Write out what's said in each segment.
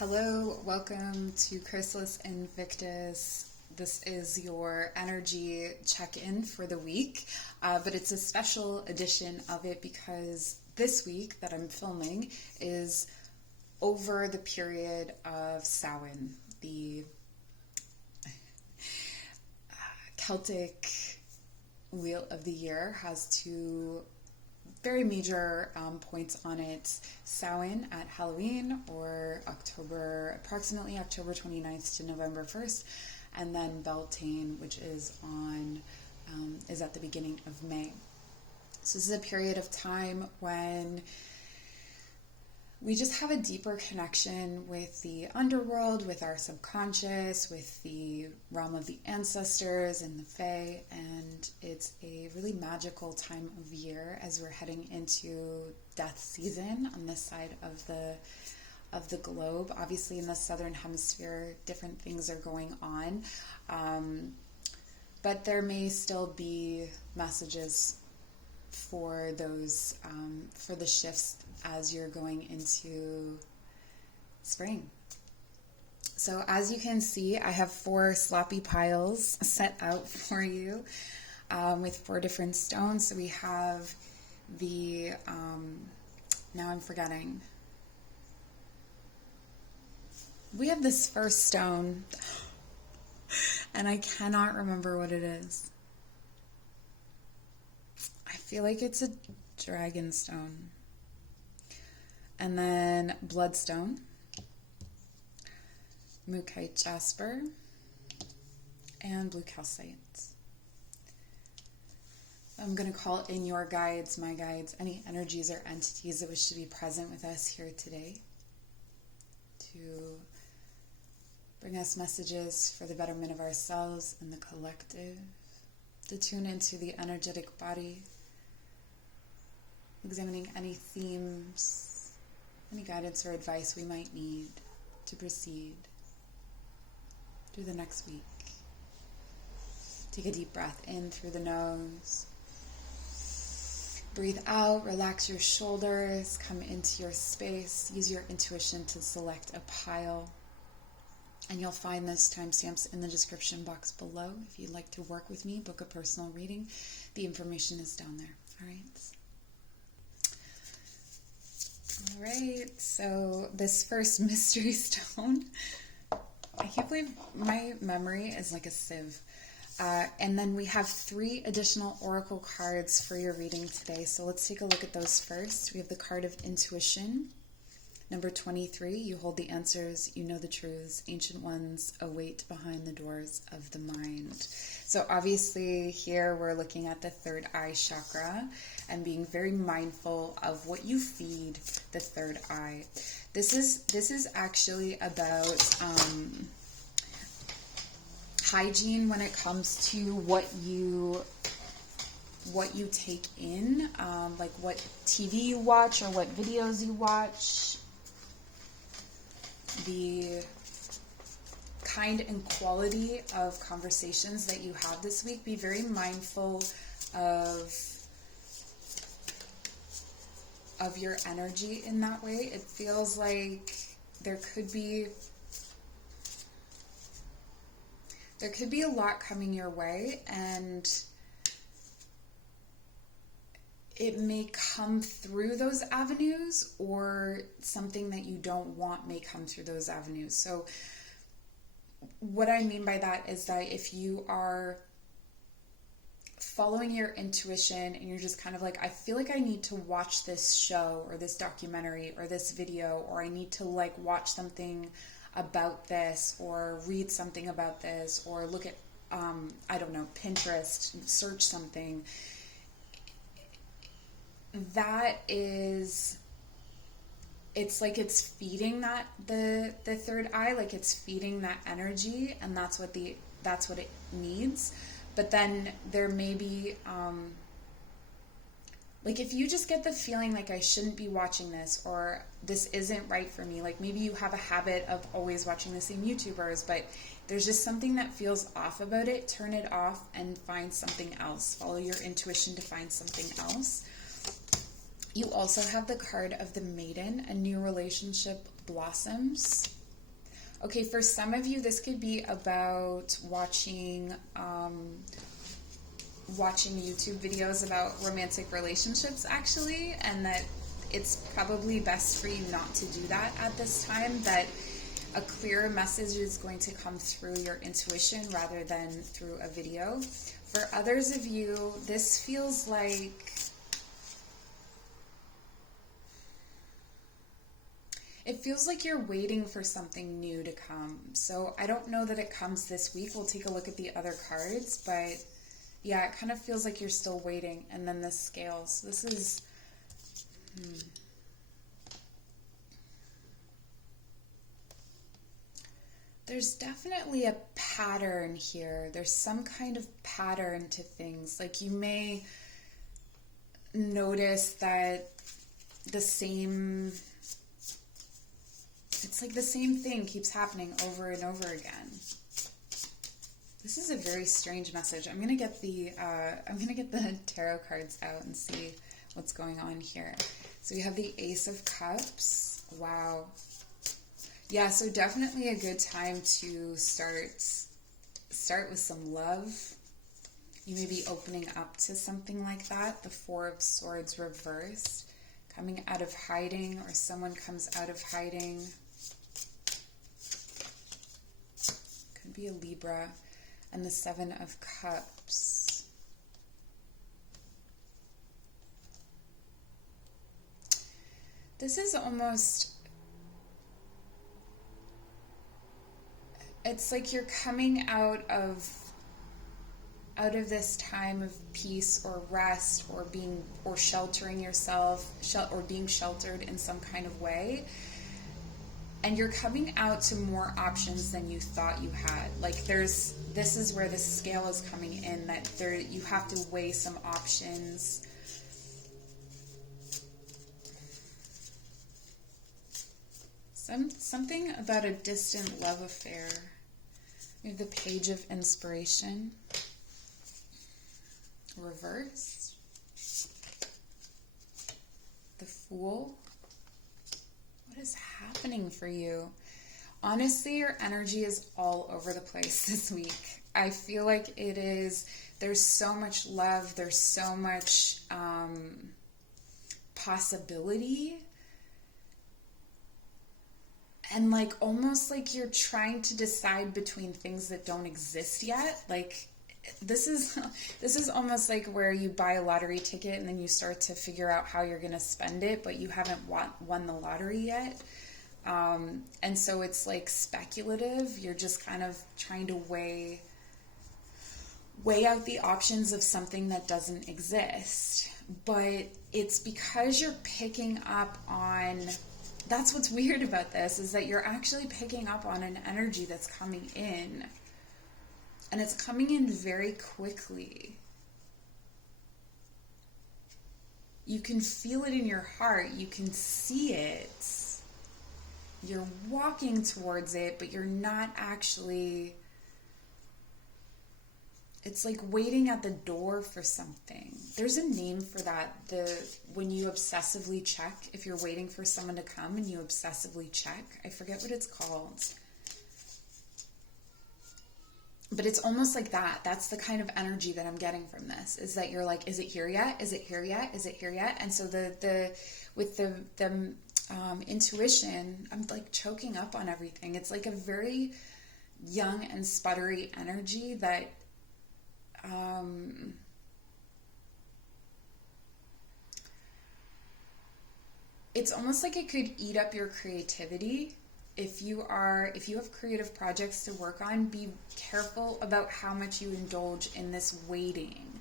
Hello, welcome to Chrysalis Invictus. This is your energy check-in for the week, but it's a special edition of it because this week that I'm filming is over the period of Samhain, the Celtic wheel of the year has two very major points on it. Samhain at Halloween, or approximately October 29th to November 1st, and then Beltane, which is at the beginning of May. So this is a period of time when we just have a deeper connection with the underworld, with our subconscious, with the realm of the ancestors and the Fae, and it's a really magical time of year as we're heading into death season on this side of the globe. Obviously in the southern hemisphere, different things are going on, but there may still be messages for those for the shifts as you're going into spring. So as you can see, I have 4 sloppy piles set out for you with 4 different stones. So we have the now I'm forgetting. We have this first stone and I cannot remember what it is. I feel like it's a dragon stone. And then bloodstone, mookite jasper, and blue calcite. I'm going to call in your guides, my guides, any energies or entities that wish to be present with us here today to bring us messages for the betterment of ourselves and the collective, to tune into the energetic body, examining any themes, any guidance or advice we might need to proceed through the next week. Take a deep breath in through the nose. Breathe out, relax your shoulders, come into your space. Use your intuition to select a pile. And you'll find those timestamps in the description box below. If you'd like to work with me, book a personal reading, the information is down there. All right. All right, so this first mystery stone, I can't believe my memory is like a sieve. And then we have 3 additional oracle cards for your reading today. So let's take a look at those first. We have the card of intuition. Number 23, you hold the answers, you know the truths. Ancient ones await behind the doors of the mind. So obviously here we're looking at the third eye chakra and being very mindful of what you feed the third eye. This is actually about hygiene when it comes to what you take in, like what TV you watch or what videos you watch. The kind and quality of conversations that you have this week. Be very mindful of your energy in that way. It feels like there could be a lot coming your way, and it may come through those avenues, or something that you don't want may come through those avenues. So what I mean by that is that if you are following your intuition and you're just kind of like, I feel like I need to watch this show or this documentary or this video, or I need to like watch something about this or read something about this, or look at, I don't know, Pinterest, search something. That is, it's like it's feeding that the third eye, like it's feeding that energy, and that's what it needs. But then there may be like if you just get the feeling like I shouldn't be watching this, or this isn't right for me, like maybe you have a habit of always watching the same YouTubers, but there's just something that feels off about it, turn it off and find something else. Follow your intuition to find something else. You also have the card of the Maiden. A new relationship blossoms. Okay, for some of you, this could be about watching YouTube videos about romantic relationships, actually, and that it's probably best for you not to do that at this time, that a clearer message is going to come through your intuition rather than through a video. For others of you, this feels like you're waiting for something new to come. So I don't know that it comes this week. We'll take a look at the other cards, but yeah, it kind of feels like you're still waiting. And then this scales. This is... There's definitely a pattern here. There's some kind of pattern to things. Like you may notice that it's like the same thing keeps happening over and over again. This is a very strange message. I'm gonna get the tarot cards out and see what's going on here. So we have the Ace of Cups. Wow. Yeah, so definitely a good time to start with some love. You may be opening up to something like that. The Four of Swords reversed, coming out of hiding, or someone comes out of hiding. Could be a Libra. And the Seven of Cups. This is almost... It's like you're coming out of this time of peace or rest or sheltering yourself, or being sheltered in some kind of way. And you're coming out to more options than you thought you had. Like this is where the scale is coming in, that you have to weigh some options. Something about a distant love affair. We have the Page of Inspiration. Reverse. The Fool. What is happening for you? Honestly, your energy is all over the place this week. I feel like it is. There's so much love. There's so much possibility. And like almost like you're trying to decide between things that don't exist yet. Like this is almost like where you buy a lottery ticket and then you start to figure out how you're going to spend it, but you haven't won the lottery yet. And so it's like speculative. You're just kind of trying to weigh out the options of something that doesn't exist. But it's because you're picking up on... That's what's weird about this, is that you're actually picking up on an energy that's coming in. And it's coming in very quickly. You can feel it in your heart. You can see it. You're walking towards it, but you're not actually... It's like waiting at the door for something. There's a name for that. When you obsessively check, if you're waiting for someone to come and you obsessively check. I forget what it's called. But it's almost like that. That's the kind of energy that I'm getting from this. Is that you're like, is it here yet? Is it here yet? Is it here yet? And so with the intuition, I'm like choking up on everything. It's like a very young and sputtery energy that it's almost like it could eat up your creativity. If you have creative projects to work on, be careful about how much you indulge in this waiting.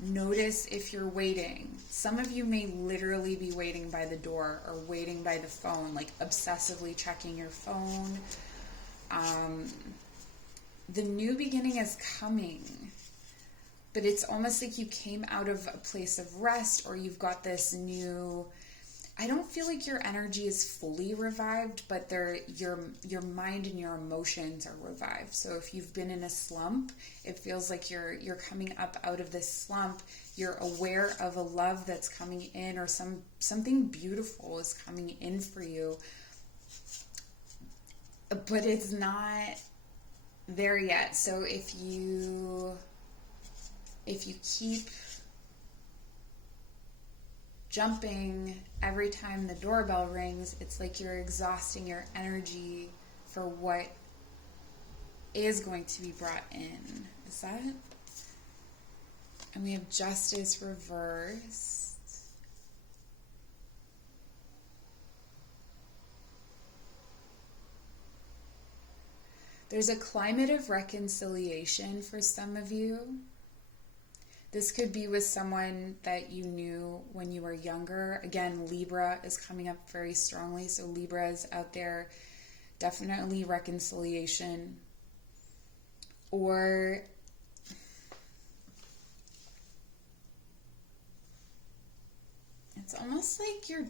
Notice if you're waiting. Some of you may literally be waiting by the door or waiting by the phone, like obsessively checking your phone. The new beginning is coming. But it's almost like you came out of a place of rest, or you've got this new... I don't feel like your energy is fully revived, but your mind and your emotions are revived. So if you've been in a slump, it feels like you're coming up out of this slump. You're aware of a love that's coming in, or something beautiful is coming in for you. but it's not there yet. So if you keep jumping every time the doorbell rings, it's like you're exhausting your energy for what is going to be brought in. Is that? And we have Justice reversed. There's a climate of reconciliation for some of you. This could be with someone that you knew when you were younger. Again, Libra is coming up very strongly. So Libra is out there. Definitely reconciliation. Or it's almost like you're,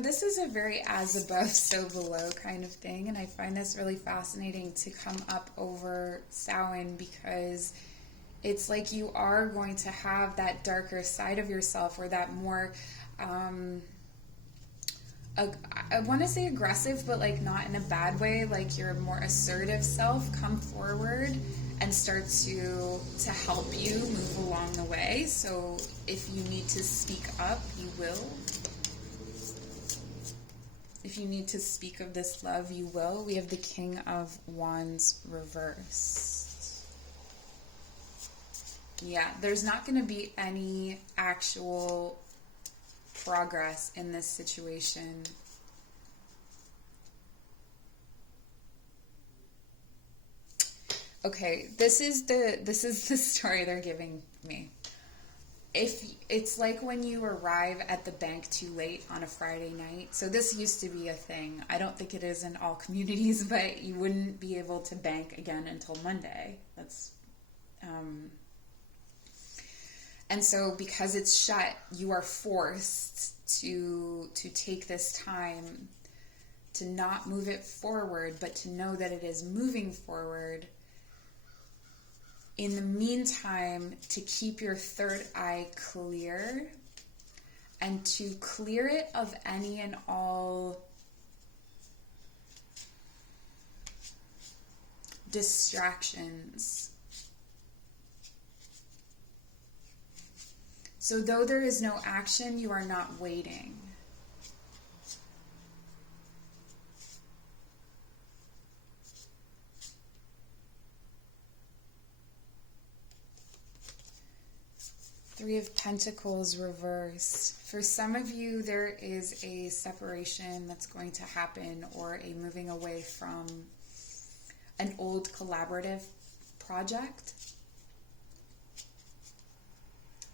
this is a very as above, so below kind of thing. And I find this really fascinating to come up over Samhain, because it's like you are going to have that darker side of yourself, or that more, I want to say aggressive, but like not in a bad way, like your more assertive self come forward and start to help you move along the way. So if you need to speak up, you will. If you need to speak of this love, you will. We have the King of Wands reversed. Yeah, there's not going to be any actual progress in this situation. Okay, this is the story they're giving me. If it's like when you arrive at the bank too late on a Friday night. So this used to be a thing. I don't think it is in all communities, but you wouldn't be able to bank again until Monday. That's and so because it's shut, you are forced to take this time to not move it forward, but to know that it is moving forward. In the meantime, to keep your third eye clear and to clear it of any and all distractions. So though there is no action, you are not waiting. Three of Pentacles reversed. For some of you, there is a separation that's going to happen, or a moving away from an old collaborative project.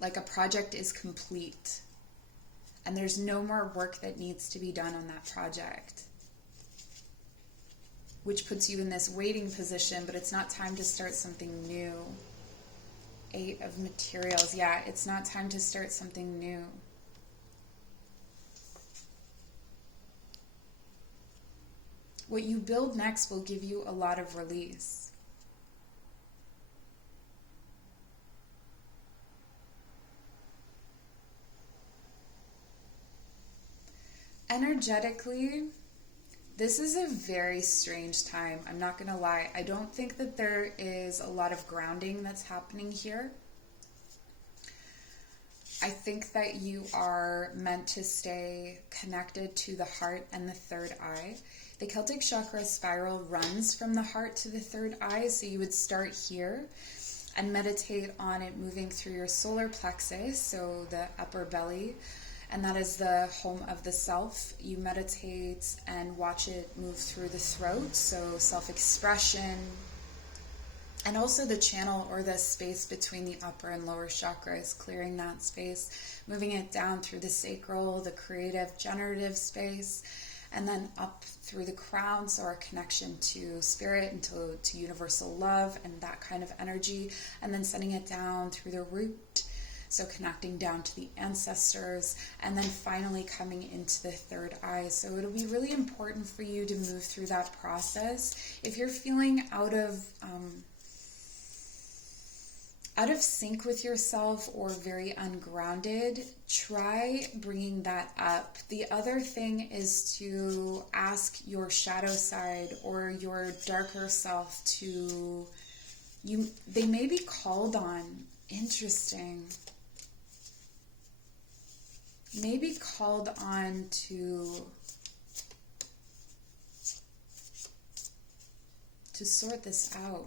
Like a project is complete and there's no more work that needs to be done on that project, which puts you in this waiting position, but it's not time to start something new. Eight of Materials. Yeah, it's not time to start something new. What you build next will give you a lot of release. Energetically, this is a very strange time. I'm not going to lie. I don't think that there is a lot of grounding that's happening here. I think that you are meant to stay connected to the heart and the third eye. The Celtic chakra spiral runs from the heart to the third eye, so you would start here and meditate on it moving through your solar plexus, so the upper belly, and that is the home of the self. You meditate and watch it move through the throat, so self-expression, and also the channel or the space between the upper and lower chakras, clearing that space, moving it down through the sacral, the creative, generative space, and then up through the crown, so our connection to spirit and to universal love and that kind of energy, and then sending it down through the root, so connecting down to the ancestors, and then finally coming into the third eye. So it'll be really important for you to move through that process. If you're feeling out of out of sync with yourself or very ungrounded, try bringing that up. The other thing is to ask your shadow side or your darker self to, they may be called on. Interesting. May be called on to sort this out.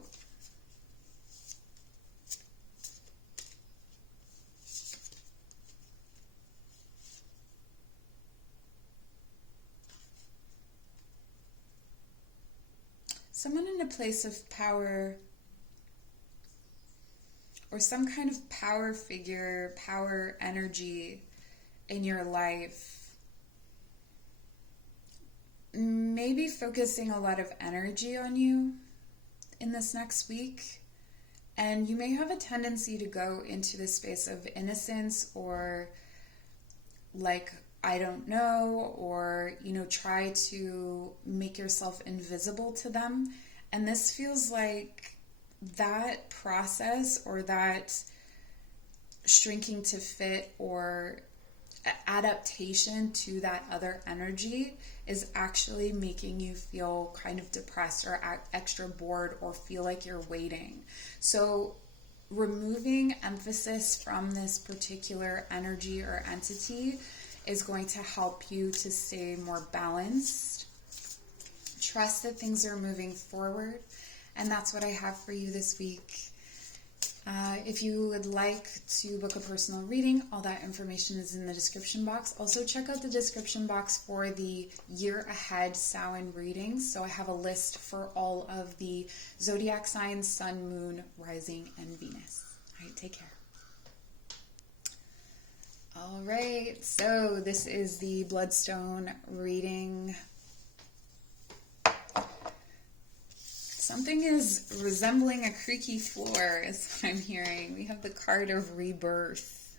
Someone in a place of power or some kind of power figure, power energy in your life, maybe focusing a lot of energy on you in this next week. And you may have a tendency to go into this space of innocence or like, I don't know, or, try to make yourself invisible to them. And this feels like that process or that shrinking to fit or adaptation to that other energy is actually making you feel kind of depressed or extra bored or feel like you're waiting. So removing emphasis from this particular energy or entity is going to help you to stay more balanced. Trust that things are moving forward. And that's what I have for you this week. If you would like to book a personal reading, all that information is in the description box. Also, check out the description box for the year ahead Samhain readings. So I have a list for all of the zodiac signs, sun, moon, rising, and Venus. All right, take care. All right, so this is the Bloodstone reading. Something is resembling a creaky floor is what I'm hearing. We have the card of rebirth.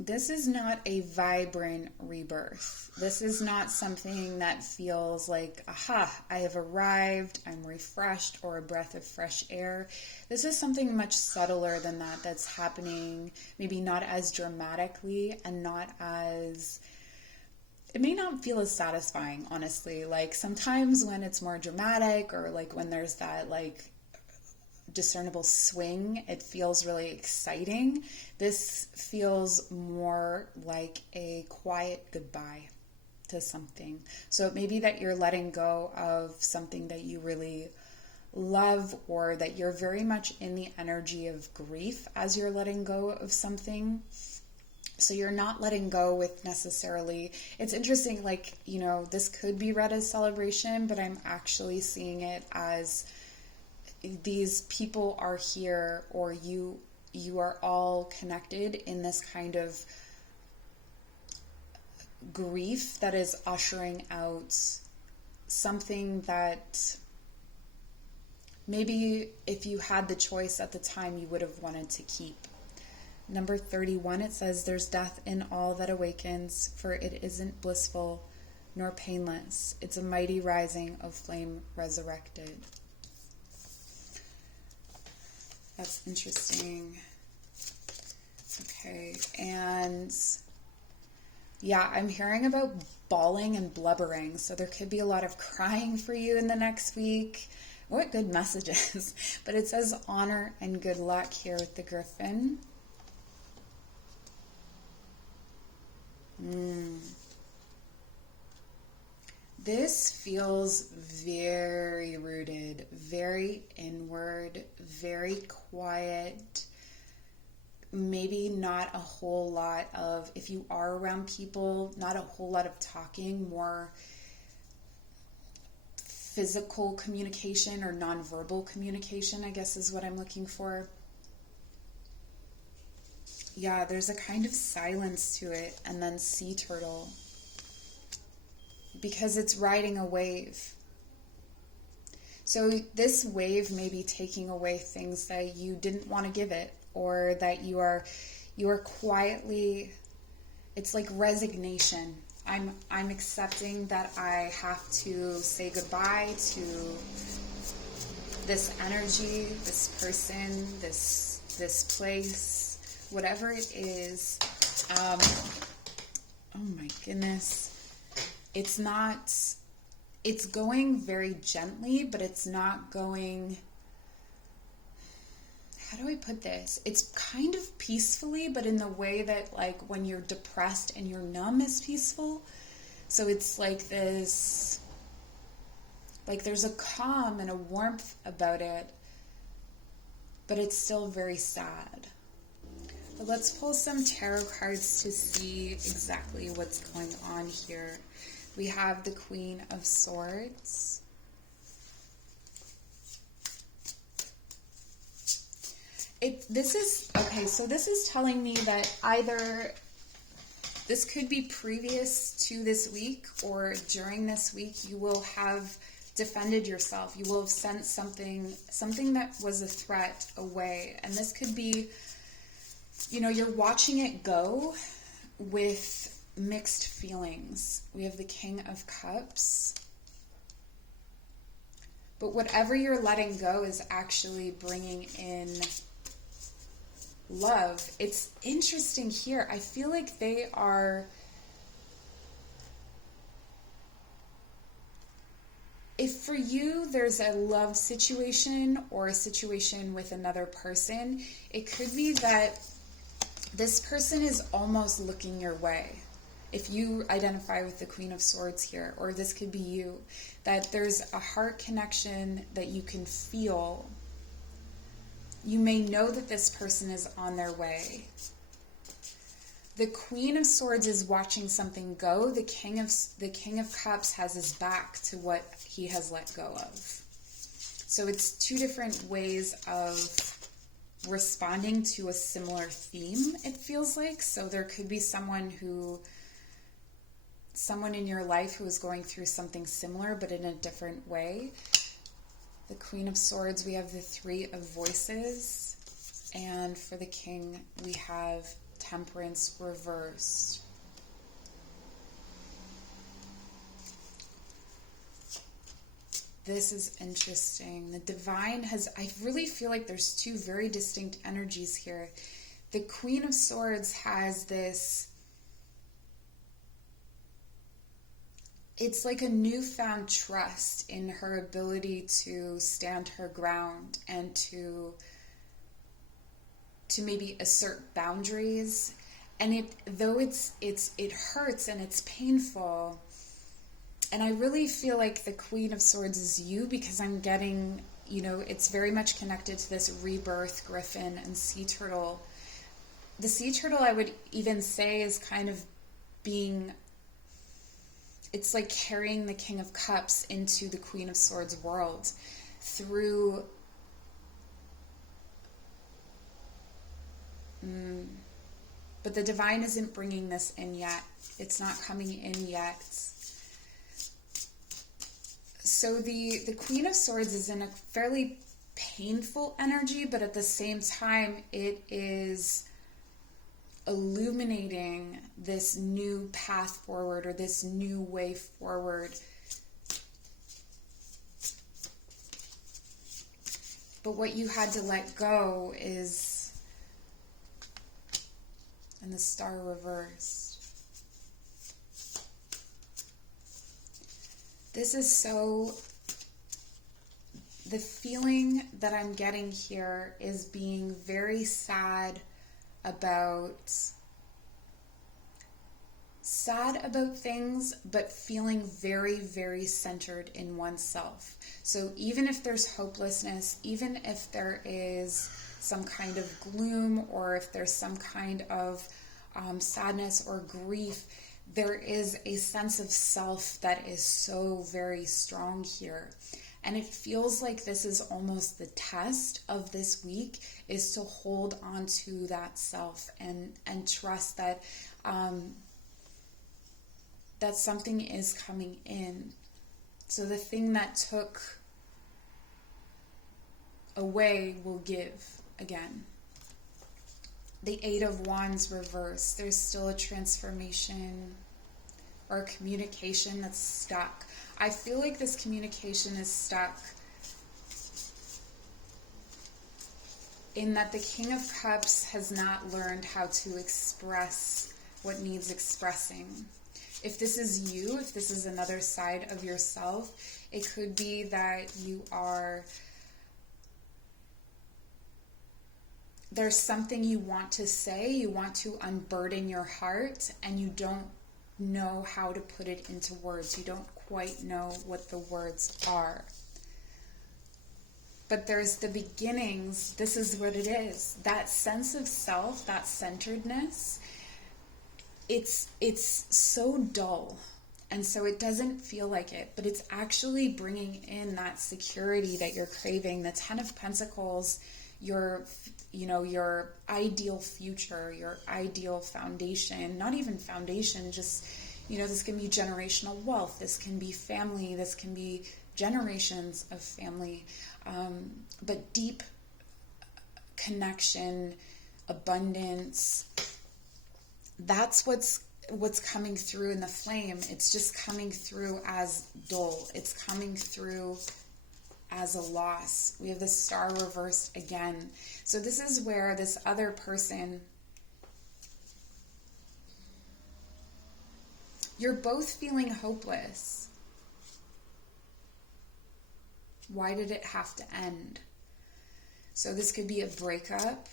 This is not a vibrant rebirth. This is not something that feels like, aha, I have arrived, I'm refreshed, or a breath of fresh air. This is something much subtler than that that's happening, maybe not as dramatically and not as... It may not feel as satisfying, honestly. Like sometimes when it's more dramatic or like when there's that like discernible swing, it feels really exciting. This feels more like a quiet goodbye to something. So it may be that you're letting go of something that you really love, or that you're very much in the energy of grief as you're letting go of something. So you're not letting go with necessarily, it's interesting, like, this could be read as celebration, but I'm actually seeing it as these people are here, or you are all connected in this kind of grief that is ushering out something that maybe if you had the choice at the time, you would have wanted to keep. Number 31, it says, there's death in all that awakens, for it isn't blissful nor painless. It's a mighty rising of flame resurrected. That's interesting. Okay, and yeah, I'm hearing about bawling and blubbering, so there could be a lot of crying for you in the next week. What good messages. But it says honor and good luck here with the Griffin. This feels very rooted, very inward, very quiet. Maybe not a whole lot of, if you are around people, not a whole lot of talking, more physical communication or nonverbal communication, I guess is what I'm looking for. Yeah, there's a kind of silence to it, and then sea turtle, because it's riding a wave. So this wave may be taking away things that you didn't want to give it, or that you are quietly, it's like resignation I'm accepting that I have to say goodbye to this energy, this person, this place, whatever it is. Oh my goodness. It's going very gently, but it's not going, how do I put this? It's kind of peacefully, but in the way that like when you're depressed and you're numb is peaceful. So it's like this, like there's a calm and a warmth about it, but it's still very sad. But let's pull some tarot cards to see exactly what's going on here. We have the Queen of Swords. This is telling me that either this could be previous to this week or during this week you will have defended yourself. You will have sent something that was a threat away. And this could be, you know, you're watching it go with mixed feelings. We have the King of Cups. But whatever you're letting go is actually bringing in love. It's interesting here. I feel like they are, if for you there's a love situation or a situation with another person, it could be that this person is almost looking your way. If you identify with the Queen of Swords here, or this could be you, that there's a heart connection that you can feel. You may know that this person is on their way. The Queen of Swords is watching something go. The King of Cups has his back to what he has let go of. So it's two different ways of responding to a similar theme, it feels like. So there could be someone in your life who is going through something similar, but in a different way. The Queen of Swords, we have the Three of Voices. And for the King, we have Temperance reversed. This is interesting. The Divine has, I really feel like there's two very distinct energies here. The Queen of Swords has this, it's like a newfound trust in her ability to stand her ground and to maybe assert boundaries. And it hurts and it's painful. And I really feel like the Queen of Swords is you, because I'm getting, you know, it's very much connected to this rebirth, griffin, and sea turtle. The sea turtle, I would even say, is kind of being, it's like carrying the King of Cups into the Queen of Swords world through but the Divine isn't bringing this in yet. It's not coming in yet. So the Queen of Swords is in a fairly painful energy, but at the same time, it is illuminating this new path forward, or this new way forward. But what you had to let go is, and the Star reversed. This is so, the feeling that I'm getting here is being very sad about things, but feeling very, very centered in oneself. So even if there's hopelessness, even if there is some kind of gloom, or if there's some kind of sadness or grief, there is a sense of self that is so very strong here. And it feels like this is almost the test of this week, is to hold on to that self and trust that that something is coming in. So the thing that took away will give again. The Eight of Wands reversed. There's still a transformation. or a communication that's stuck. I feel like this communication is stuck in that the King of Cups has not learned how to express what needs expressing. If this is you, if this is another side of yourself, it could be that there's something you want to say, you want to unburden your heart, and you don't know how to put it into words. You don't quite know what the words are. But there's the beginnings. This is what it is. That sense of self, that centeredness, it's so dull. And so it doesn't feel like it, but it's actually bringing in that security that you're craving. The Ten of Pentacles, your ideal future, your ideal foundation, not even foundation, just, this can be generational wealth. This can be family. This can be generations of family. But deep connection, abundance, that's what's coming through in the flame. It's just coming through as dull. It's coming through as a loss. We have the Star reversed again. So this is where this other person, you're both feeling hopeless. Why did it have to end? So this could be a breakup.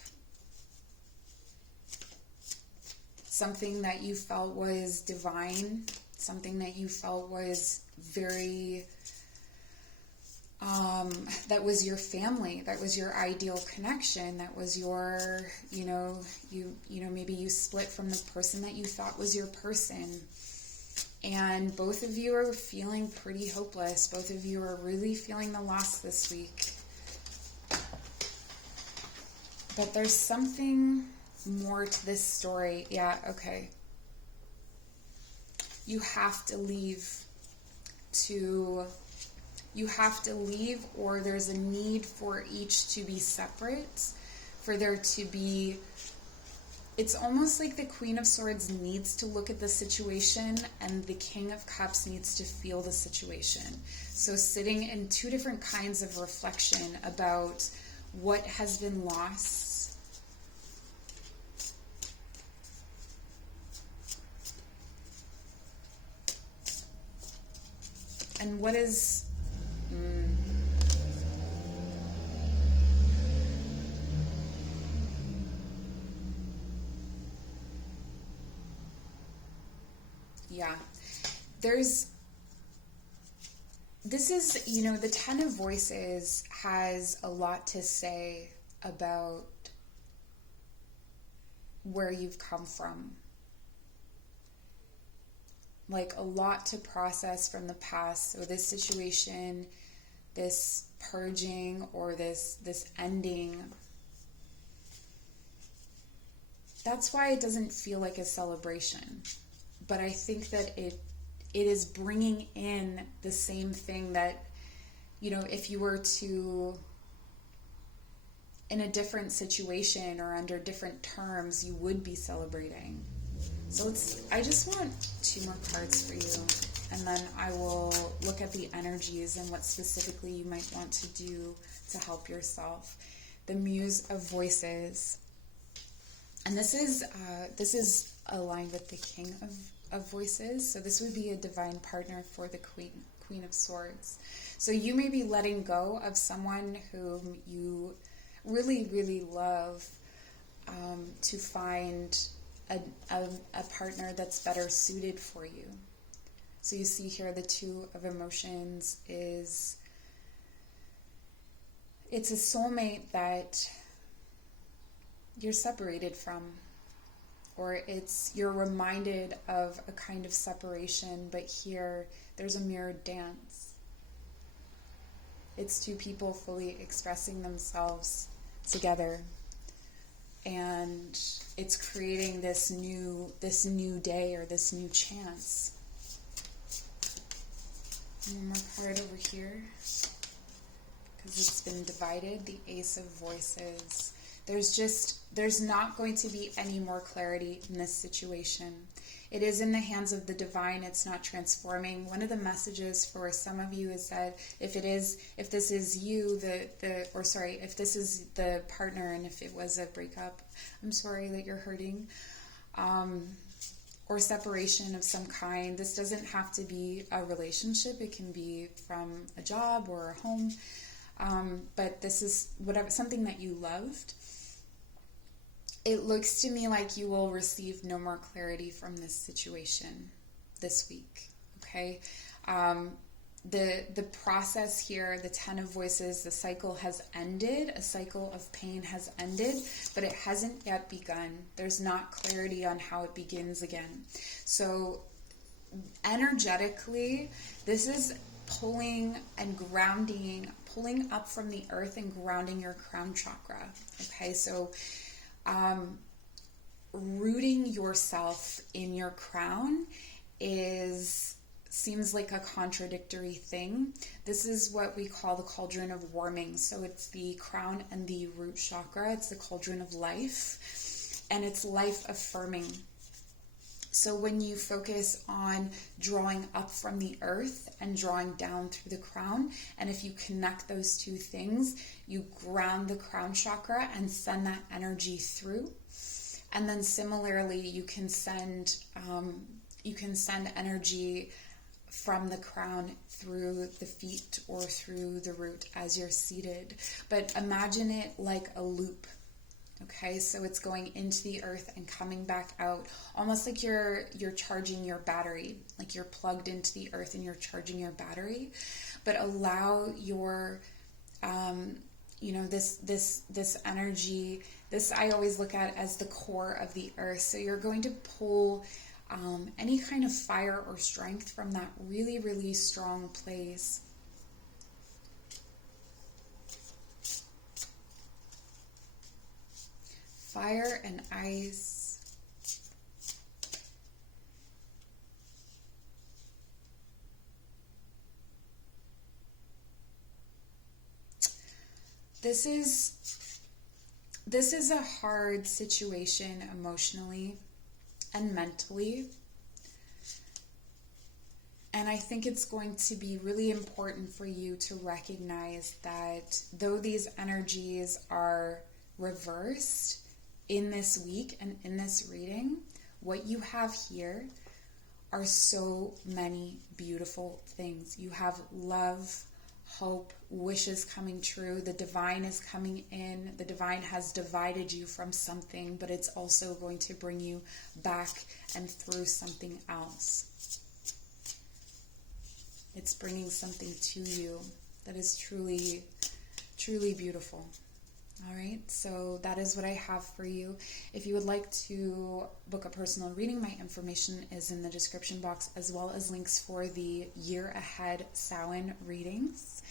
Something that you felt was divine. Something that you felt was very, that was your family. That was your ideal connection. That was your, maybe you split from the person that you thought was your person. And both of you are feeling pretty hopeless. Both of you are really feeling the loss this week. But there's something more to this story. Yeah, okay. You have to leave or there's a need for each to be separate, for there to be, it's almost like the Queen of Swords needs to look at the situation and the King of Cups needs to feel the situation. So sitting in two different kinds of reflection about what has been lost and what is... Yeah, this is, the Ten of Voices has a lot to say about where you've come from. Like a lot to process from the past. So this situation, this purging or this ending, that's why it doesn't feel like a celebration. But I think that it is bringing in the same thing that, if you were to, in a different situation or under different terms, you would be celebrating. So I just want two more cards for you, and then I will look at the energies and what specifically you might want to do to help yourself. The Muse of Voices. And this is aligned with the King of Voices. So this would be a divine partner for the Queen of Swords. So you may be letting go of someone whom you really, really love, to find a partner that's better suited for you. So you see here the Two of Emotions it's a soulmate that you're separated from, or you're reminded of a kind of separation, but here there's a mirrored dance. It's two people fully expressing themselves together, and it's creating this new day or this new chance. One more card over here, because it's been divided. The Ace of Voices. There's not going to be any more clarity in this situation. It is in the hands of the divine. It's not transforming. One of the messages for some of you is that if this is you, if this is the partner, and if it was a breakup, I'm sorry that you're hurting, or separation of some kind. This doesn't have to be a relationship. It can be from a job or a home. But this is something that you loved. It looks to me like you will receive no more clarity from this situation this week, okay? The process here, the Ten of Voices, the cycle has ended. A cycle of pain has ended, but it hasn't yet begun. There's not clarity on how it begins again. So energetically, this is pulling up from the earth and grounding your crown chakra, okay? So rooting yourself in your crown seems like a contradictory thing. This is what we call the cauldron of warming. So it's the crown and the root chakra. It's the cauldron of life, and it's life affirming. So when you focus on drawing up from the earth and drawing down through the crown, and if you connect those two things, you ground the crown chakra and send that energy through. And then similarly, you can send energy from the crown through the feet or through the root as you're seated. But imagine it like a loop. Okay, so it's going into the earth and coming back out, almost like you're charging your battery, like you're plugged into the earth and you're charging your battery. But allow your, this energy. This I always look at as the core of the earth. So you're going to pull any kind of fire or strength from that really, really strong place. Fire and ice. This is a hard situation emotionally and mentally. And I think it's going to be really important for you to recognize that though these energies are reversed in this week and in this reading, what you have here are so many beautiful things. You have love, hope, wishes coming true. The divine is coming in. The divine has divided you from something, but it's also going to bring you back and through something else. It's bringing something to you that is truly, truly beautiful. All right, so that is what I have for you. If you would like to book a personal reading, my information is in the description box, as well as links for the year ahead Samhain readings.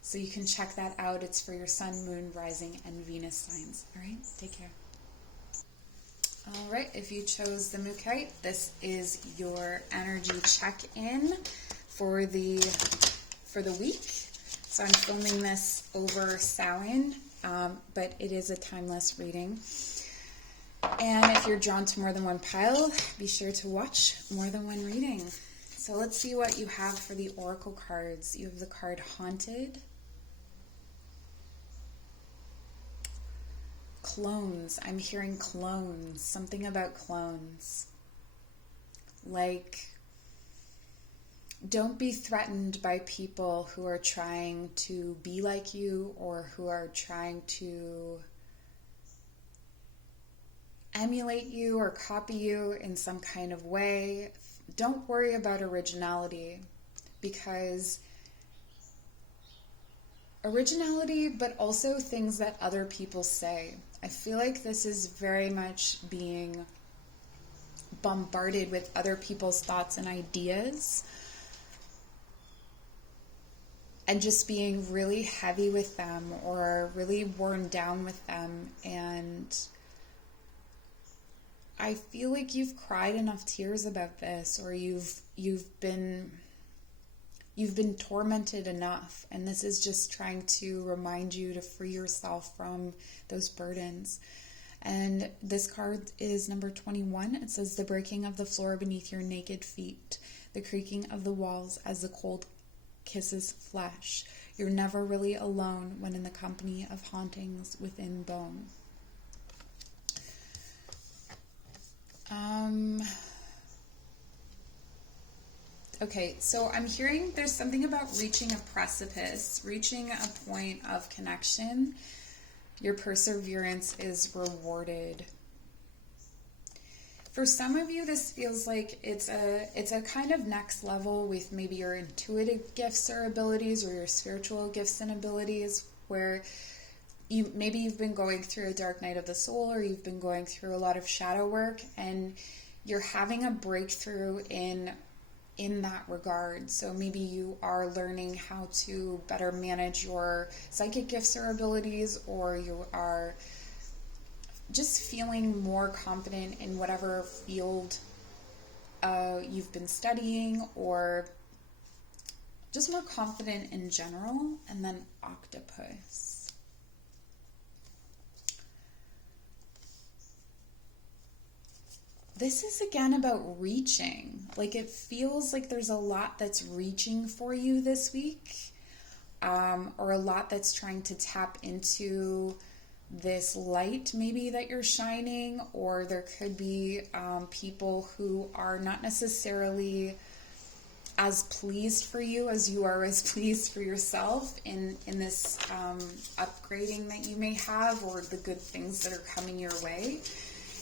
So you can check that out. It's for your sun, moon, rising, and Venus signs. All right, take care. All right, if you chose the Mookaite, this is your energy check-in for the week. So I'm filming this over Samhain. But it is a timeless reading. And if you're drawn to more than one pile, be sure to watch more than one reading. So let's see what you have for the Oracle cards. You have the card Haunted. Clones. I'm hearing clones. Something about clones. Like, don't be threatened by people who are trying to be like you or who are trying to emulate you or copy you in some kind of way. Don't worry about originality, because originality, but also things that other people say. I feel like this is very much being bombarded with other people's thoughts and ideas, and just being really heavy with them or really worn down with them. And I feel like you've cried enough tears about this, or you've been you've been tormented enough, and this is just trying to remind you to free yourself from those burdens. And this card is number 21. It says, the breaking of the floor beneath your naked feet, the creaking of the walls as the cold kisses flesh. You're never really alone when in the company of hauntings within bone. Okay, so I'm hearing there's something about reaching a precipice, reaching a point of connection. Your perseverance is rewarded. For some of you, this feels like it's a kind of next level with maybe your intuitive gifts or abilities, or your spiritual gifts and abilities, where you've been going through a dark night of the soul, or you've been going through a lot of shadow work, and you're having a breakthrough in that regard. So maybe you are learning how to better manage your psychic gifts or abilities, or you are just feeling more confident in whatever field you've been studying, or just more confident in general. And then octopus. This is again about reaching. Like, it feels like there's a lot that's reaching for you this week, or a lot that's trying to tap into this light maybe that you're shining, or there could be people who are not necessarily as pleased for you as you are as pleased for yourself in this upgrading that you may have, or the good things that are coming your way.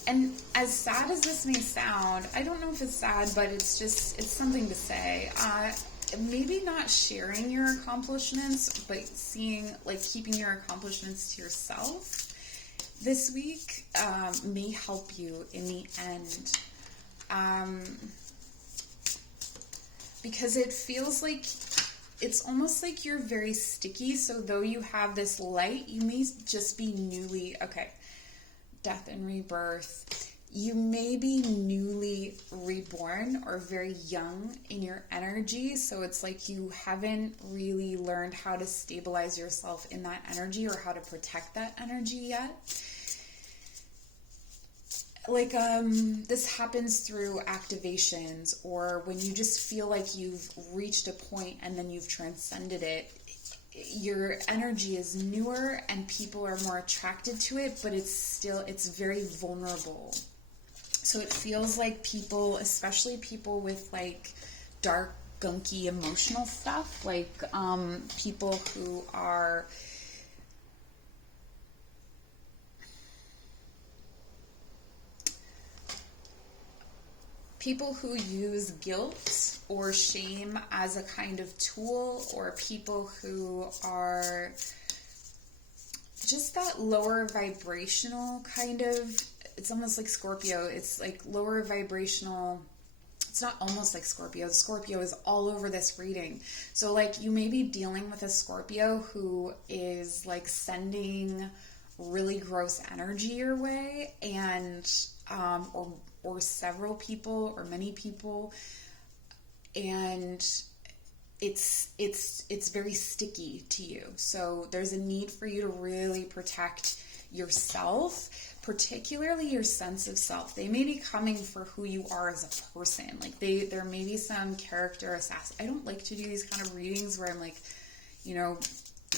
And as sad as this may sound, I don't know if it's sad, but it's something to say. Maybe not sharing your accomplishments, but keeping your accomplishments to yourself this week may help you in the end. Because it feels like it's almost like you're very sticky. So though you have this light, you may just be death and rebirth. You may be newly reborn or very young in your energy. So it's like you haven't really learned how to stabilize yourself in that energy, or how to protect that energy yet. Like, this happens through activations, or when you just feel like you've reached a point and then you've transcended it. Your energy is newer and people are more attracted to it, but it's very vulnerable. So it feels like people, especially people with like dark, gunky emotional stuff, like people who are people who use guilt or shame as a kind of tool, or people who are just that lower vibrational kind of, it's almost like Scorpio. It's like lower vibrational. It's not almost like Scorpio. Scorpio is all over this reading. So like you may be dealing with a Scorpio who is like sending really gross energy your way, and or several people or many people, and it's very sticky to you. So there's a need for you to really protect yourself, particularly your sense of self. They may be coming for who you are as a person. Like there may be some character assassin. I don't like to do these kind of readings where I'm like,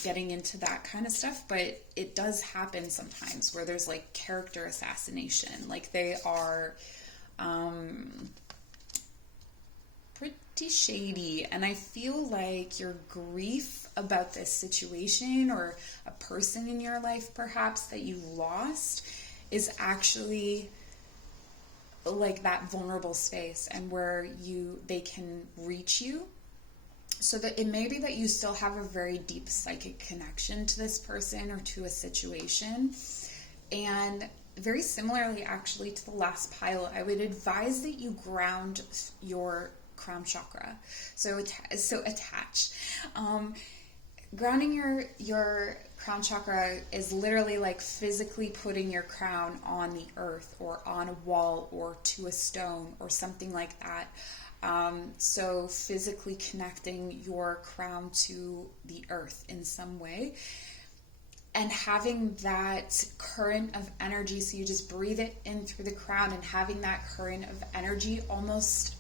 getting into that kind of stuff, but it does happen sometimes where there's like character assassination. Like they are pretty shady, and I feel like your grief about this situation, or a person in your life perhaps that you lost, is actually like that vulnerable space, and where they can reach you. So that it may be that you still have a very deep psychic connection to this person or to a situation. And very similarly, actually, to the last pile, I would advise that you ground your crown chakra. So attach. grounding your crown chakra is literally like physically putting your crown on the earth or on a wall or to a stone or something like that. So physically connecting your crown to the earth in some way. And having that current of energy, so you just breathe it in through the crown and having that current of energy almost,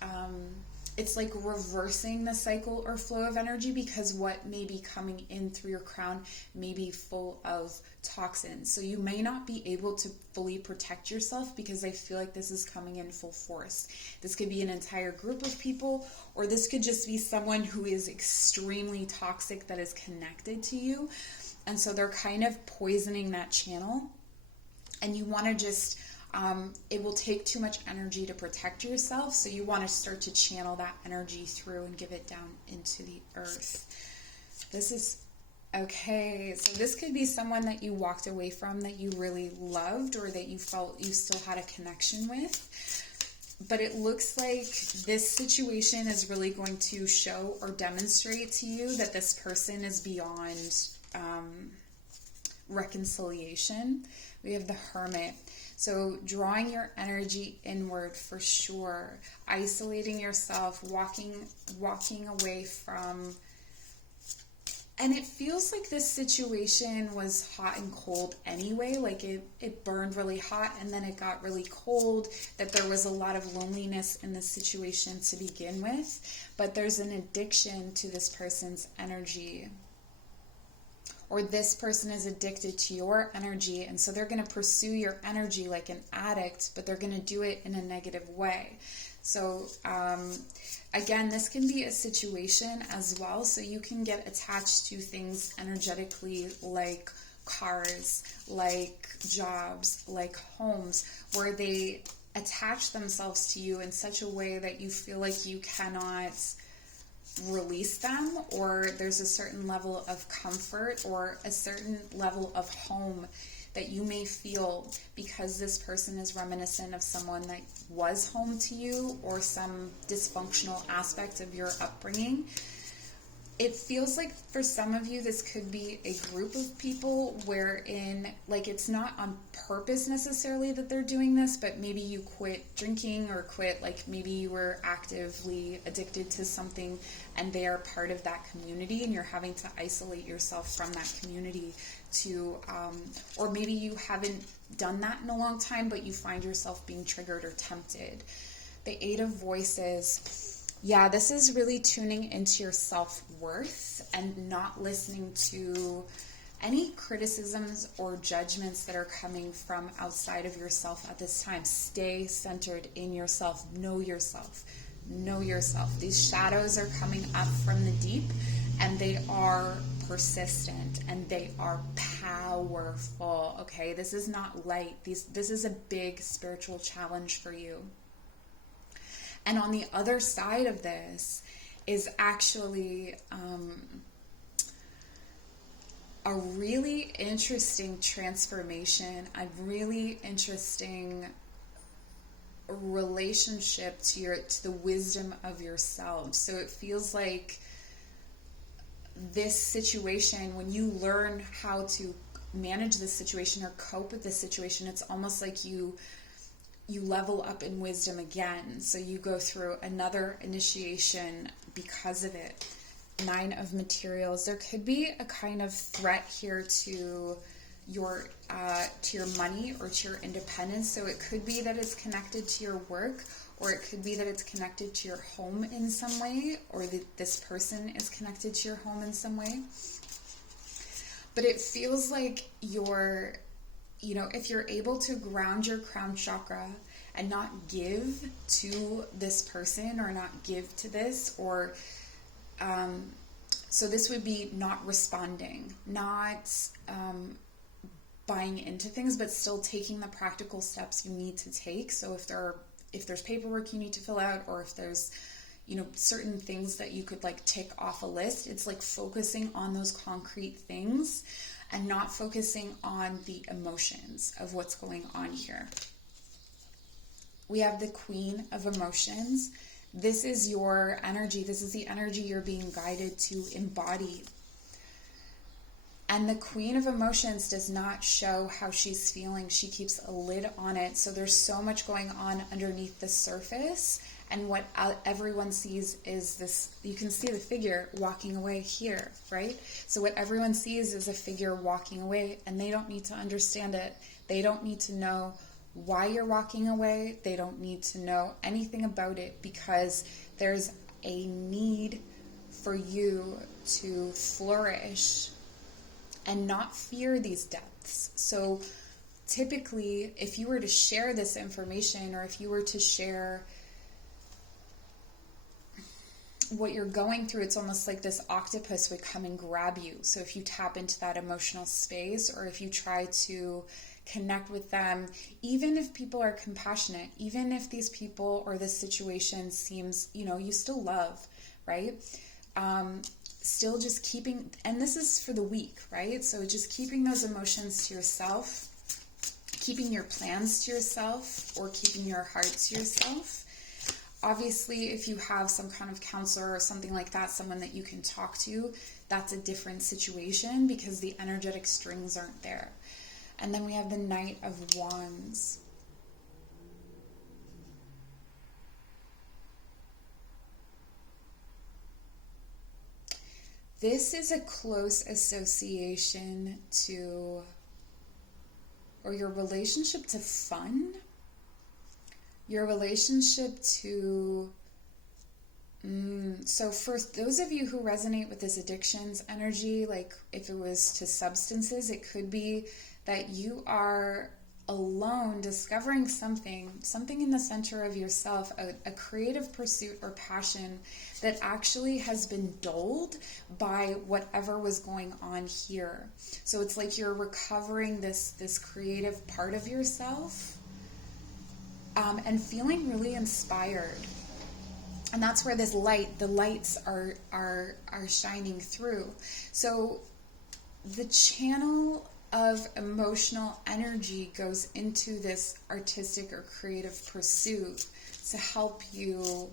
it's like reversing the cycle or flow of energy, because what may be coming in through your crown may be full of toxins. So you may not be able to fully protect yourself, because I feel like this is coming in full force. This could be an entire group of people, or this could just be someone who is extremely toxic that is connected to you. And so they're kind of poisoning that channel. And you want to just, it will take too much energy to protect yourself. So you want to start to channel that energy through and give it down into the earth. This is, okay, so this could be someone that you walked away from that you really loved, or that you felt you still had a connection with. But it looks like this situation is really going to show or demonstrate to you that this person is beyond reconciliation. We have the Hermit. So drawing your energy inward for sure, isolating yourself, walking away from, and it feels like this situation was hot and cold anyway, like it burned really hot and then it got really cold, that there was a lot of loneliness in this situation to begin with, but there's an addiction to this person's energy. Or this person is addicted to your energy, and so they're going to pursue your energy like an addict, but they're going to do it in a negative way. So again, this can be a situation as well. So you can get attached to things energetically, like cars, like jobs, like homes, where they attach themselves to you in such a way that you feel like you cannot release them, or there's a certain level of comfort or a certain level of home that you may feel because this person is reminiscent of someone that was home to you, or some dysfunctional aspect of your upbringing. It feels like for some of you, this could be a group of people wherein, like, it's not on purpose necessarily that they're doing this, but maybe you quit drinking or quit, like maybe you were actively addicted to something and they are part of that community and you're having to isolate yourself from that community to, or maybe you haven't done that in a long time, but you find yourself being triggered or tempted. The Eight of Voices. Yeah, this is really tuning into your self-worth and not listening to any criticisms or judgments that are coming from outside of yourself at this time. Stay centered in yourself. Know yourself. Know yourself. These shadows are coming up from the deep, and they are persistent and they are powerful. Okay, this is not light. This is a big spiritual challenge for you. And on the other side of this is actually a really interesting transformation, a really interesting relationship to the wisdom of yourself. So it feels like this situation, when you learn how to manage this situation or cope with this situation, it's almost like you level up in wisdom again. So you go through another initiation because of it. Nine of Materials. There could be a kind of threat here to your money or to your independence. So it could be that it's connected to your work, or it could be that it's connected to your home in some way, or that this person is connected to your home in some way. But it feels like if you're able to ground your crown chakra and not give to this person or not give to this, or so this would be not responding, not buying into things, but still taking the practical steps you need to take. So if there's paperwork you need to fill out, or if there's certain things that you could like tick off a list, it's like focusing on those concrete things and not focusing on the emotions of what's going on here. We have the Queen of Emotions. This is your energy. This is the energy you're being guided to embody. And the Queen of Emotions does not show how she's feeling. She keeps a lid on it. So there's so much going on underneath the surface. And what everyone sees is this, you can see the figure walking away here, right? So what everyone sees is a figure walking away, and they don't need to understand it. They don't need to know why you're walking away. They don't need to know anything about it, because there's a need for you to flourish and not fear these depths. So typically, if you were to share this information, or if you were to share what you're going through, it's almost like this octopus would come and grab you. So if you tap into that emotional space, or if you try to connect with them, even if people are compassionate, even if these people or this situation seems, you still love, right? Still just keeping, and this is for the weak, right? So just keeping those emotions to yourself, keeping your plans to yourself, or keeping your heart to yourself. Obviously, if you have some kind of counselor or something like that, someone that you can talk to, that's a different situation, because the energetic strings aren't there. And then we have the Knight of Wands. This is a close association to, or your relationship to fun, your relationship to, so for those of you who resonate with this addictions energy, like if it was to substances, it could be that you are alone discovering something in the center of yourself, a creative pursuit or passion that actually has been dulled by whatever was going on here. So it's like you're recovering this creative part of yourself, and feeling really inspired. And that's where this light, the lights are shining through. So the channel of emotional energy goes into this artistic or creative pursuit to help you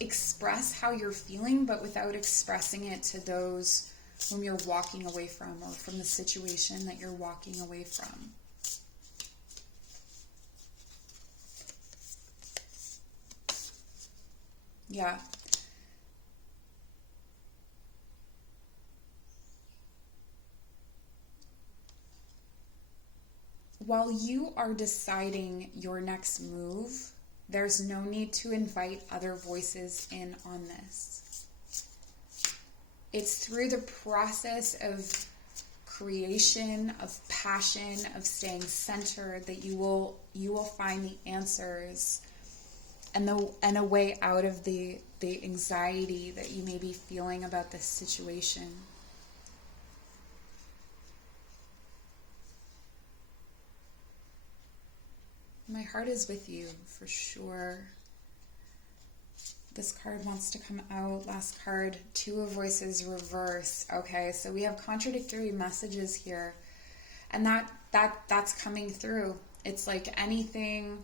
express how you're feeling, but without expressing it to those whom you're walking away from, or from the situation that you're walking away from. Yeah. While you are deciding your next move, there's no need to invite other voices in on this. It's through the process of creation, of passion, of staying centered, that you will find the answers and a way out of the anxiety that you may be feeling about this situation. My heart is with you, for sure. This card wants to come out. Last card, Two of Voices reverse. Okay, so we have contradictory messages here. And that's coming through. It's like anything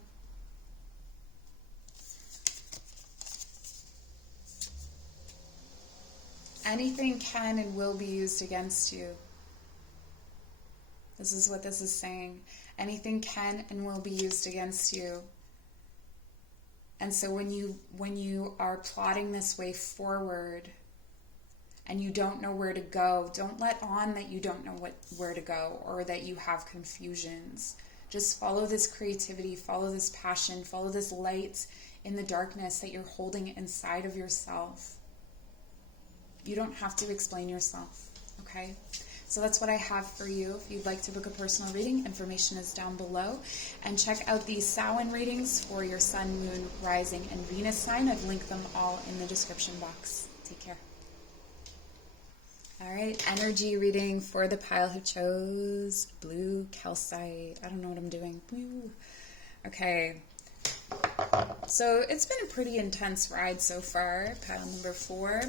can and will be used against you. This is what this is saying. Anything can and will be used against you. And so when you are plotting this way forward and you don't know where to go, don't let on that you don't know where to go, or that you have confusions. Just follow this creativity, follow this passion, follow this light in the darkness that you're holding inside of yourself. You don't have to explain yourself, okay? So that's what I have for you. If you'd like to book a personal reading, information is down below. And check out the Samhain readings for your Sun, Moon, Rising, and Venus sign. I've linked them all in the description box. Take care. All right, energy reading for the pile who chose blue calcite. I don't know what I'm doing. Blue. Okay. So it's been a pretty intense ride so far. Pile number 4.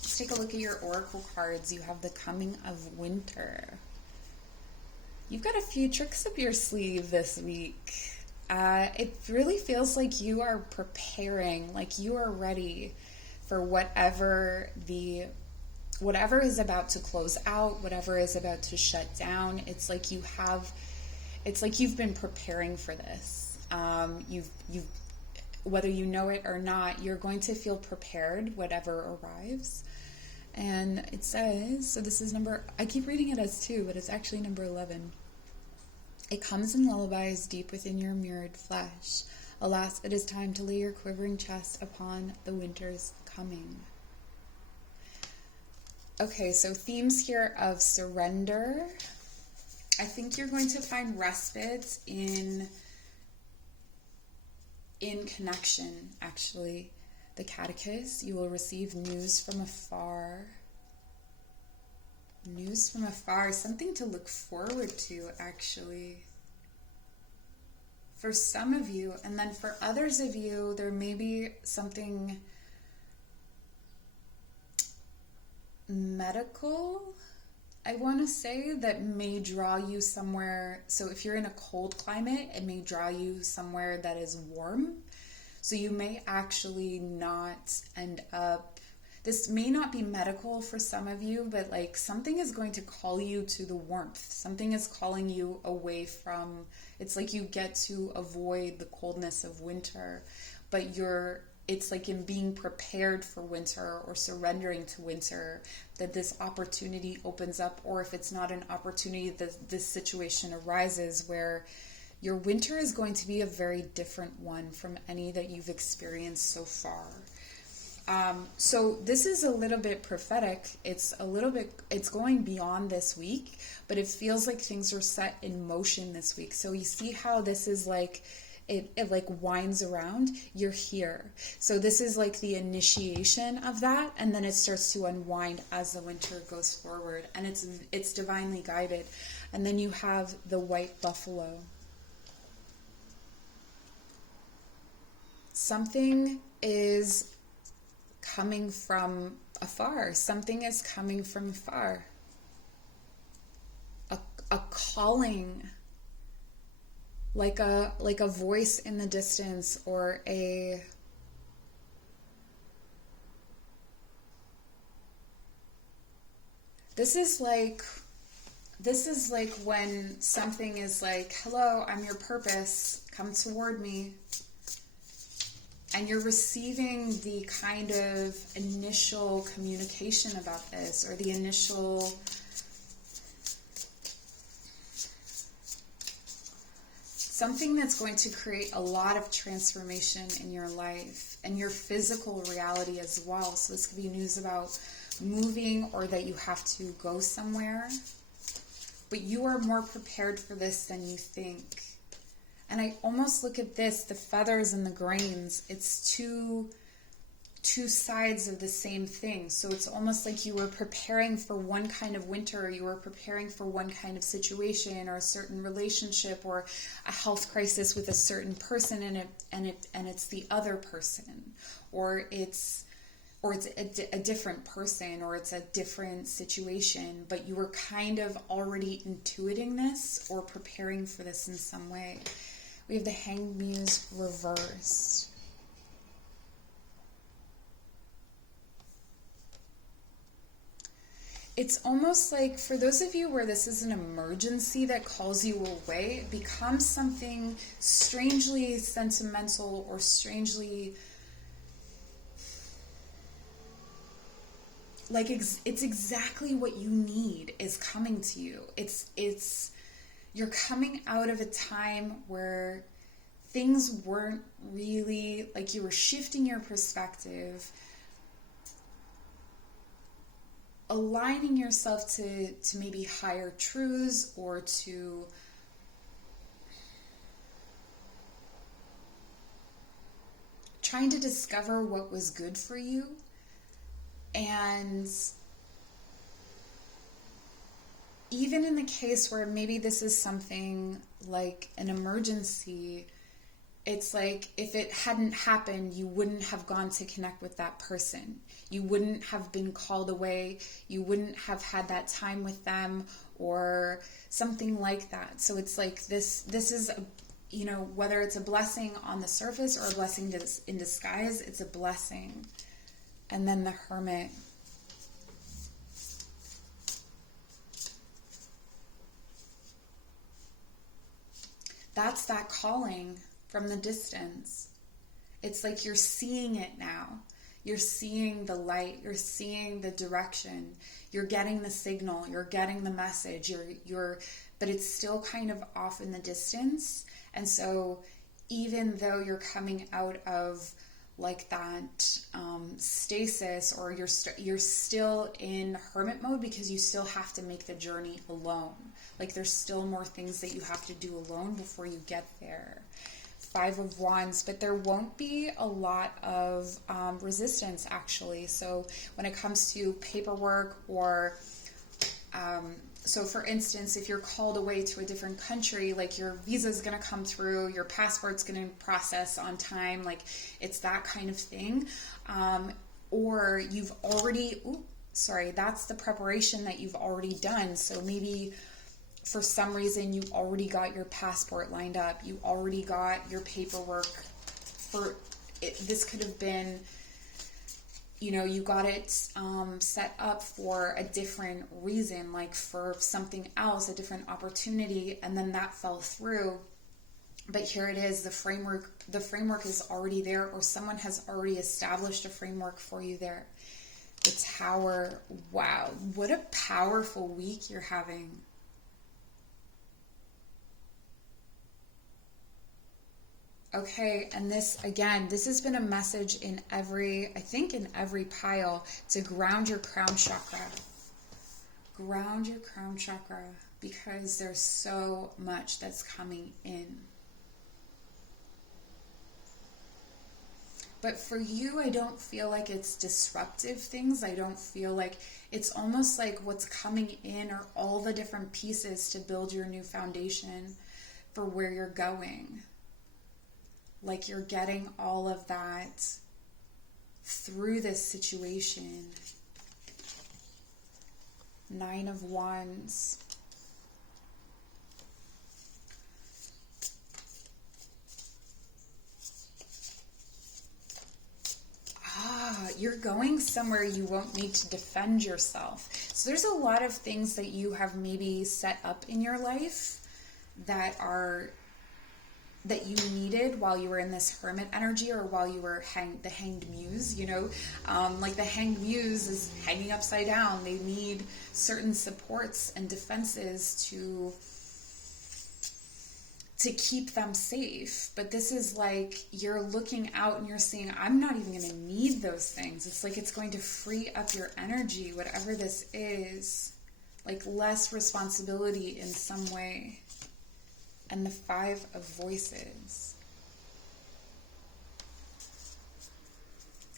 Let's take a look at your oracle cards. You have the Coming of Winter. You've got a few tricks up your sleeve this week. It really feels like you are preparing, like you are ready for whatever is about to close out, whatever is about to shut down. It's like you've been preparing for this. You've whether you know it or not, you're going to feel prepared whatever arrives. And it says, so this is I keep reading it as 2, but it's actually number 11. It comes in lullabies deep within your mirrored flesh. Alas, it is time to lay your quivering chest upon the winter's coming. Okay, so themes here of surrender. I think you're going to find respite in connection, actually. The Catechist, you will receive news from afar. News from afar, something to look forward to, actually. For some of you, and then for others of you, there may be something medical, I want to say, that may draw you somewhere. So if you're in a cold climate, it may draw you somewhere that is warm. So you may actually not end up, this may not be medical for some of you, but like something is going to call you to the warmth. Something is calling you away from, it's like you get to avoid the coldness of winter, but it's like in being prepared for winter or surrendering to winter that this opportunity opens up. Or if it's not an opportunity, this situation arises where your winter is going to be a very different one from any that you've experienced so far. So this is a little bbit prophetic. It's going beyond this week, but it feels like things are set in motion this week. So you see how this is like, it like winds around. You're here. So this is like the initiation of that, and then it starts to unwind as the winter goes forward, and it's divinely guided. And then you have the white buffalo. Something is coming from afar. Something is coming from afar. A calling, like a voice in the distance, or this is like when something is like, hello, I'm your purpose, come toward me. And you're receiving the kind of initial communication about this, or the initial something that's going to create a lot of transformation in your life and your physical reality as well. So this could be news about moving, or that you have to go somewhere. But you are more prepared for this than you think. And I almost look at this, the feathers and the grains, it's two sides of the same thing. So it's almost like you were preparing for one kind of winter, or you were preparing for one kind of situation, or a certain relationship, or a health crisis with a certain person, and it's the other person, or it's a different person, or it's a different situation, but you were kind of already intuiting this or preparing for this in some way. We have the Hanged Muse reversed. It's almost like, for those of you where this is an emergency that calls you away, it becomes something strangely sentimental, or strangely like it's exactly what you need is coming to you. You're coming out of a time where things weren't really, like, you were shifting your perspective, aligning yourself to maybe higher truths, or to trying to discover what was good for you. And even in the case where maybe this is something like an emergency, it's like if it hadn't happened, you wouldn't have gone to connect with that person. You wouldn't have been called away. You wouldn't have had that time with them, or something like that. So it's like this is, whether it's a blessing on the surface or a blessing in disguise, it's a blessing. And then the Hermit. That's that calling from the distance. It's like you're seeing it now. You're seeing the light. You're seeing the direction. You're getting the signal. You're getting the message. But it's still kind of off in the distance. And so even though you're coming out of like that stasis, or you're still in hermit mode because you still have to make the journey alone. Like there's still more things that you have to do alone before you get there. 5 of Wands, but there won't be a lot of resistance actually. So when it comes to paperwork or so for instance, if you're called away to a different country, like your visa is going to come through, your passport's going to process on time, like it's that kind of thing. Or you've already, that's the preparation that you've already done. So maybe for some reason you already got your passport lined up, you already got your paperwork for it. This could have been, you got it set up for a different reason, like for something else, a different opportunity, and then that fell through. But here it is, the framework is already there, or someone has already established a framework for you there. The Tower, wow, what a powerful week you're having. Okay, and this has been a message in every pile to ground your crown chakra. Ground your crown chakra, because there's so much that's coming in. But for you, I don't feel like it's disruptive things. I don't feel like it's almost like what's coming in are all the different pieces to build your new foundation for where you're going. Like you're getting all of that through this situation. 9 of Wands. You're going somewhere you won't need to defend yourself. So there's a lot of things that you have maybe set up in your life that you needed while you were in this hermit energy, or while you were the hanged muse, like the hanged muse is hanging upside down. They need certain supports and defenses to keep them safe. But this is like you're looking out and you're seeing, I'm not even going to need those things. It's like it's going to free up your energy, whatever this is, like less responsibility in some way. And the 5 of Voices.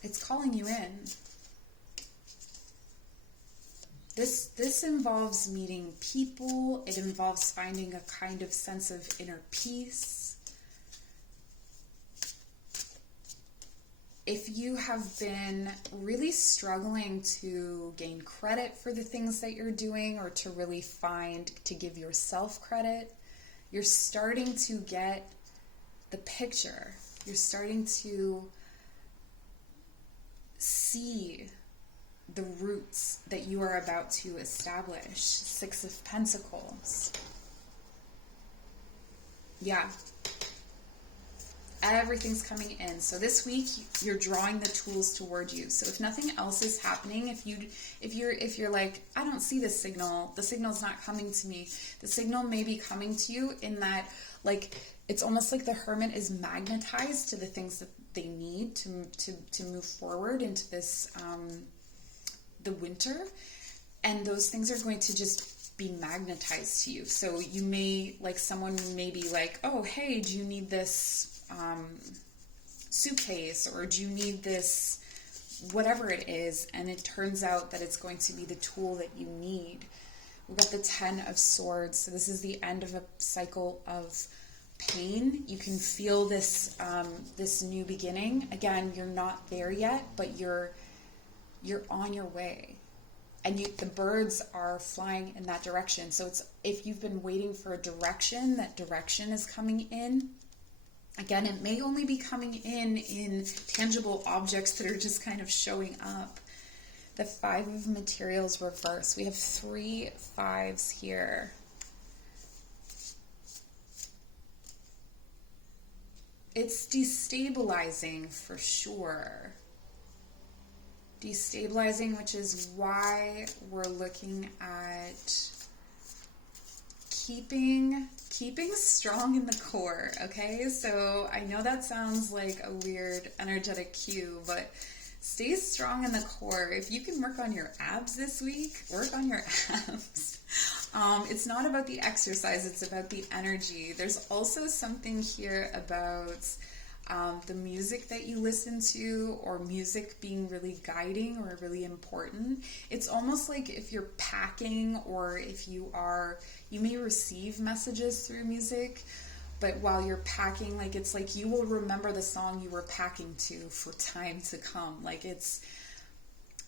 It's calling you in. This involves meeting people. It involves finding a kind of sense of inner peace. If you have been really struggling to gain credit for the things that you're doing, or to really to give yourself credit, you're starting to get the picture. You're starting to see the roots that you are about to establish. 6 of Pentacles. Yeah. Everything's coming in. So this week you're drawing the tools toward you. So if nothing else is happening, if you're like, I don't see this signal, the signal's not coming to me, the signal may be coming to you in that, like, it's almost like the hermit is magnetized to the things that they need to move forward into this the winter, and those things are going to just be magnetized to you. So you may, like, someone may be like, oh, hey, do you need this suitcase, or do you need this, whatever it is, and it turns out that it's going to be the tool that you need. We've got the 10 of Swords. So this is the end of a cycle of pain. You can feel this this new beginning. Again, you're not there yet, but you're on your way, and the birds are flying in that direction. So it's, if you've been waiting for a direction, that direction is coming in. Again, it may only be coming in tangible objects that are just kind of showing up. The Five of Materials reverse. We have 3 5s here. It's destabilizing for sure. Destabilizing, which is why we're looking at keeping strong in the core, okay? So I know that sounds like a weird energetic cue, but stay strong in the core. If you can work on your abs this week, work on your abs. It's not about the exercise, it's about the energy. There's also something here about the music that you listen to, or music being really guiding or really important. It's almost like if you're packing, or if you may receive messages through music, but while you're packing, like, it's like you will remember the song you were packing to for time to come. Like, this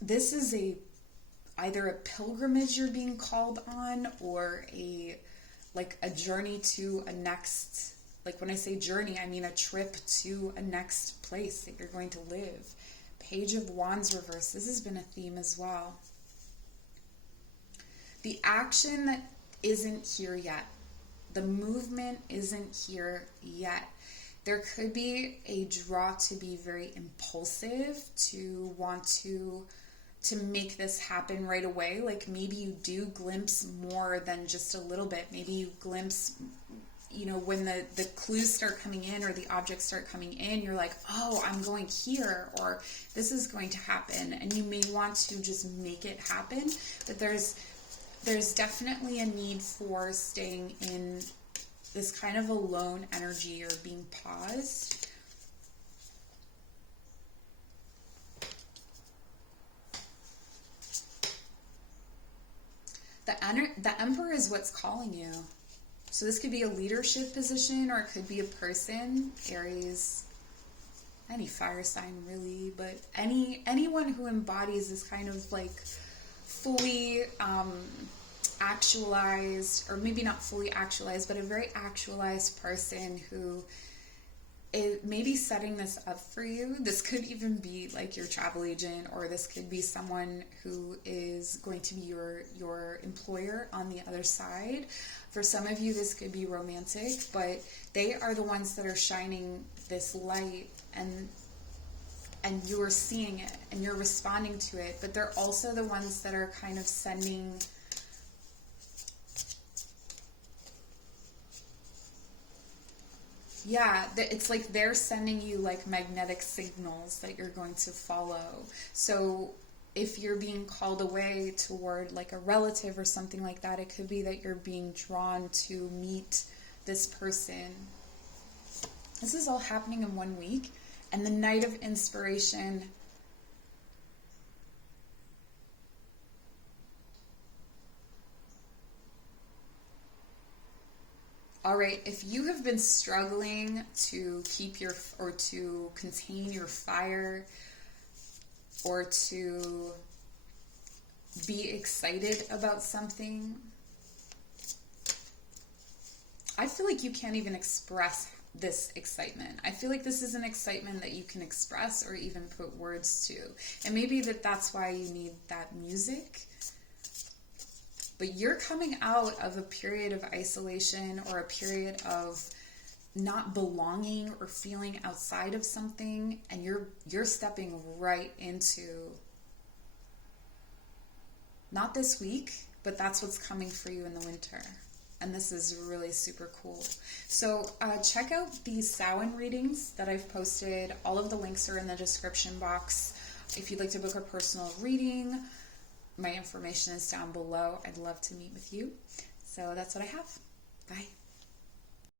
is either a pilgrimage you're being called on, or a journey to a next. Like, when I say journey, I mean a trip to a next place that you're going to live. Page of Wands reverse. This has been a theme as well. The action isn't here yet. The movement isn't here yet. There could be a draw to be very impulsive, to want to make this happen right away. Like, maybe you do glimpse more than just a little bit. Maybe you glimpse, when the clues start coming in, or the objects start coming in, you're like, oh, I'm going here, or this is going to happen. And you may want to just make it happen. But there's definitely a need for staying in this kind of alone energy, or being paused. The Emperor is what's calling you. So this could be a leadership position, or it could be a person, Aries, any fire sign really, but anyone who embodies this kind of like fully actualized, or maybe not fully actualized, but a very actualized person who is maybe setting this up for you. This could even be like your travel agent, or this could be someone who is going to be your employer on the other side. For some of you, this could be romantic, but they are the ones that are shining this light, and you are seeing it, and you're responding to it. But they're also the ones that are kind of sending, it's like they're sending you like magnetic signals that you're going to follow. So if you're being called away toward like a relative or something like that, it could be that you're being drawn to meet this person. This is all happening in 1 week. And the Night of Inspiration. All right, if you have been struggling to to contain your fire, or to be excited about something, I feel like you can't even express this excitement. I feel like this is an excitement that you can express, or even put words to. And maybe that's why you need that music. But you're coming out of a period of isolation, or a period of not belonging, or feeling outside of something, and you're stepping right into, not this week, but that's what's coming for you in the winter. And this is really super cool. So check out the Samhain readings that I've posted. All of the links are in the description box. If you'd like to book a personal reading, my information is down below. I'd love to meet with you. So that's what I have. Bye.